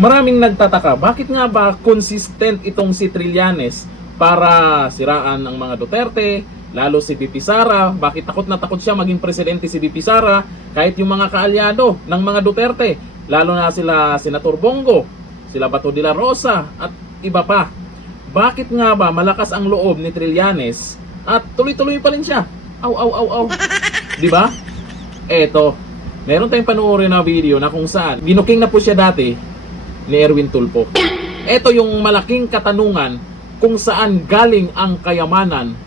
Maraming nagtataka, bakit nga ba consistent itong si Trillanes para siraan ang mga Duterte, lalo si VP Sara? Bakit takot na takot siya maging presidente si VP Sara, kahit yung mga kaalyado ng mga Duterte, lalo na sila Senator Bongo, sila Bato de la Rosa at iba pa. Bakit nga ba malakas ang loob ni Trillanes at tuloy-tuloy pa rin siya? Aw. Di ba? Eto, meron tayong panoorin na video na kung saan binuking na po siya dati ni Erwin Tulfo. Ito yung malaking katanungan kung saan galing ang kayamanan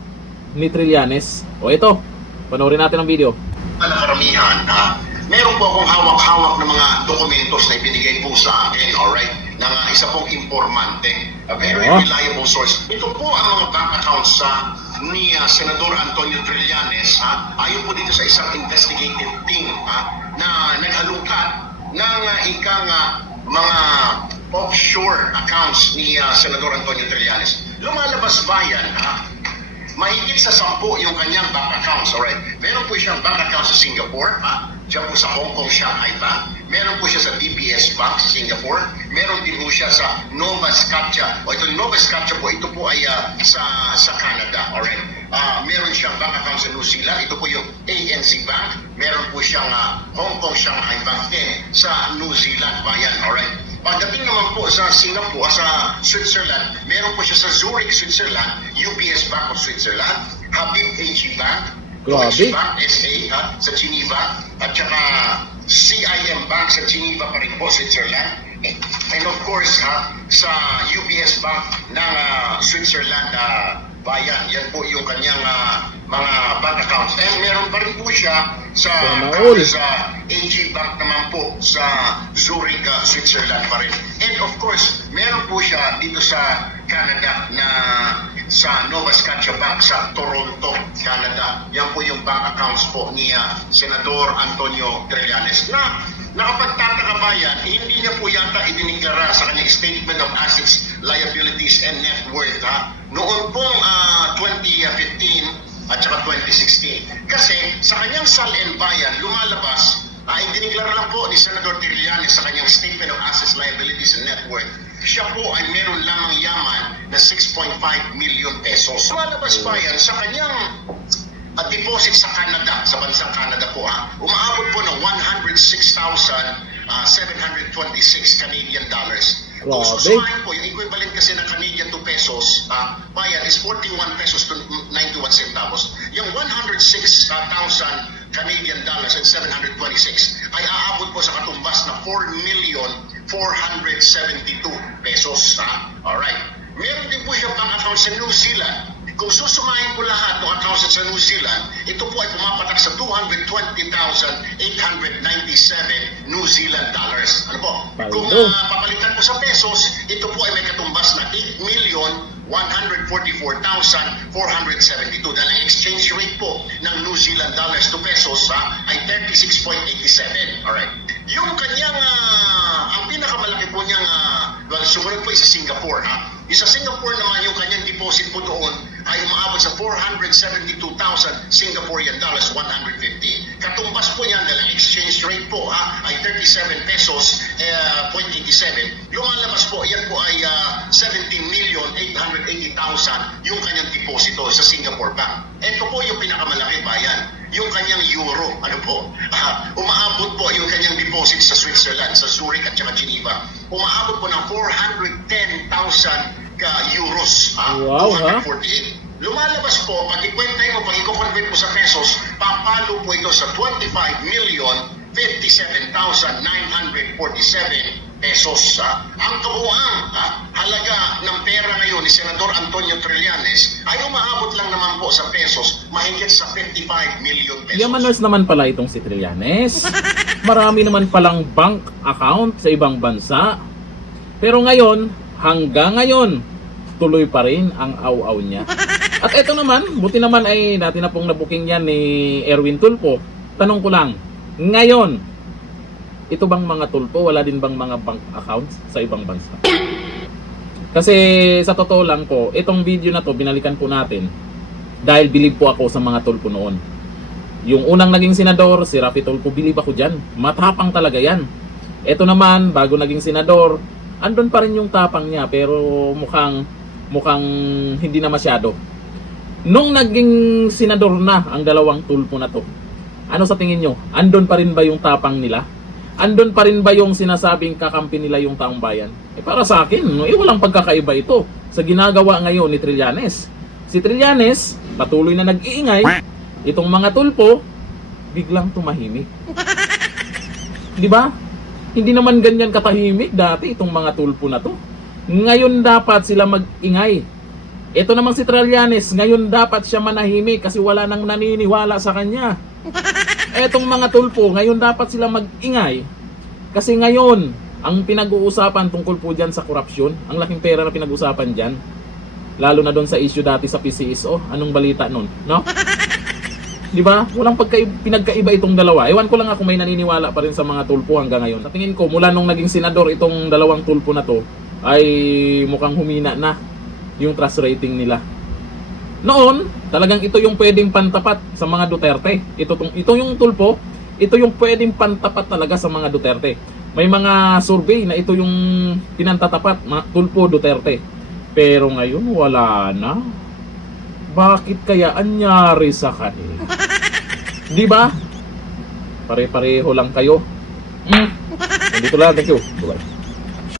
ni Trillanes. O ito, panoorin natin ang video. Karamihan, meron po akong hawak-hawak ng mga dokumentos na ibinigay po sa akin, alright, ng isa pong informante, a very reliable source. Ito po ang mga bank accounts ni Senador Antonio Trillanes, ayon po dito sa isang investigative team na naghalungkat ng mga offshore accounts ni Senador Antonio Trillanes. Lumalabas ba yan, mahigit sa 10 yung kanyang bank accounts, alright? Meron po siyang bank account sa Singapore, diyan po sa Hong Kong Shanghai Bank. Meron po siya sa DBS Bank sa Singapore. Meron din po siya sa Nova Scotia. O ito, Nova Scotia po, ito po ay sa Canada, alright? Meron siyang bank account sa New Zealand. Ito po yung ANC Bank. Meron po siyang Hong Kong Shanghai Bank din sa New Zealand. Bayan, alright? Pagdating naman po sa Singapore, sa Switzerland, meron po siya sa Zurich, Switzerland, UBS Bank of Switzerland, Habib AG Bank, Deutsche Bank SA sa Geneva, at saka CIM Bank sa Geneva pa rin po, Switzerland. And of course, sa UBS Bank ng Switzerland, bayan. Yan po yung kanyang mga bank accounts. And meron pa rin po siya sa AG Bank naman po sa Zurich, Switzerland pa rin. And of course, meron po siya dito sa Canada na sa Nova Scotia Bank sa Toronto, Canada. Yan po yung bank accounts po ni Senador Antonio Trillanes na nakapagtataka ba yan, hindi niya po yata idiniklara sa kanyang Statement of Assets, Liabilities and Net Worth noon pong 2015 at saka 2016. Kasi sa kanyang Sal and Bayan, lumalabas, idiniklara lang po ni Senador Trillanes sa kanyang Statement of Assets, Liabilities and Net Worth, siya po ay meron lamang yaman na 6.5 million pesos. Lumalabas pa yan sa kanyang deposit sa Canada, sa bansang Canada po umaabot po ng 106,726 Canadian dollars. Kung susumahin po, yung equivalent kasi ng Canadian to pesos, bayan is 41 pesos to 91 centavos. Yung 106,000 Canadian dollars and 726 ay aabot po sa katumbas na 4,472 pesos. Alright. Meron din po siyang bank account sa New Zealand. Kung susumahin po lahat ng accounts sa New Zealand, ito po ay pumapatak sa 220,897 New Zealand dollars. Ano po? Kung papalitan po sa pesos, ito po ay may katumbas na 8,144,472. Dahil ang exchange rate po ng New Zealand dollars to pesos ay 36.87. Alright. Yung kanyang, ang pinakamalaki po niyang, sumunod po sa Singapore. Yung sa Singapore naman, yung kanyang deposit po doon ay umaabot sa 472,000 Singaporean dollars, 150. Katumbas po niyan dahil ang exchange rate po ay 37 pesos, 0.87. Lumalabas po, yan po ay 17,880,000 yung kanyang deposito sa Singapore Bank. Ito po yung pinakamalaki bayan. Yung kanyang euro, ano po, umaabot po yung kanyang deposit sa Switzerland, sa Zurich at saka Geneva. Umaabot po ng 410,000 euros, 248. Lumalabas po, pag ikwentay mo, pag i-convert mo sa pesos, papalo po ito sa 25,057,947 pesos. Ang kabuuang halaga ng pera ngayon ni Senador Antonio Trillanes ay umaabot lang naman po sa pesos, mahigit sa 55 million pesos. Yamaners naman pala itong si Trillanes. Marami naman palang bank account sa ibang bansa. Pero ngayon, hanggang ngayon, tuloy pa rin ang aw-aw niya. At eto naman, buti naman ay dati na pong nabuking yan ni Erwin Tulfo. Tanong ko lang, ngayon, ito bang mga Tulfo, wala din bang mga bank accounts sa ibang bansa? Kasi sa totoo lang po, itong video na to, binalikan po natin dahil bilib po ako sa mga Tulfo noon. Yung unang naging senador, si Rafi Tulfo, bilib ako dyan. Matapang talaga yan. Ito naman, bago naging senador, andun pa rin yung tapang niya, pero mukhang hindi na masyado. Nung naging senador na ang dalawang tulpo na to, ano sa tingin nyo? Andun pa rin ba yung tapang nila? Andun pa rin ba yung sinasabing kakampi nila yung taong bayan? Para sa akin, walang pagkakaiba ito sa ginagawa ngayon ni Trillanes. Si Trillanes, patuloy na nag-iingay. Itong mga tulpo, biglang tumahimik. Di ba? Hindi naman ganyan katahimik dati itong mga tulpo na to. Ngayon dapat sila mag-ingay. Ito namang si Trillanes, ngayon dapat siya manahimik kasi wala nang naniniwala sa kanya. Etong mga tulpo, ngayon dapat sila mag-ingay kasi ngayon, ang pinag-uusapan tungkol po dyan sa korupsyon, ang laking pera na pinag-uusapan dyan, lalo na doon sa issue dati sa PCSO, anong balita nun, no? Di ba? Walang pinagkaiba itong dalawa. Ewan ko lang ako may naniniwala pa rin sa mga tulpo hanggang ngayon. Sa tingin ko, mula nung naging senador itong dalawang tulpo na to, ay mukhang humina na yung trust rating nila. Noon, talagang ito yung pwedeng pantapat sa mga Duterte. Ito yung tulpo, ito yung pwedeng pantapat talaga sa mga Duterte. May mga survey na ito yung pinantatapat, mga tulpo Duterte. Pero ngayon, wala na. Bakit kaya anyari sa kanila? Di ba? Pare-pareho lang kayo. Dito lang, thank you. Bye-bye.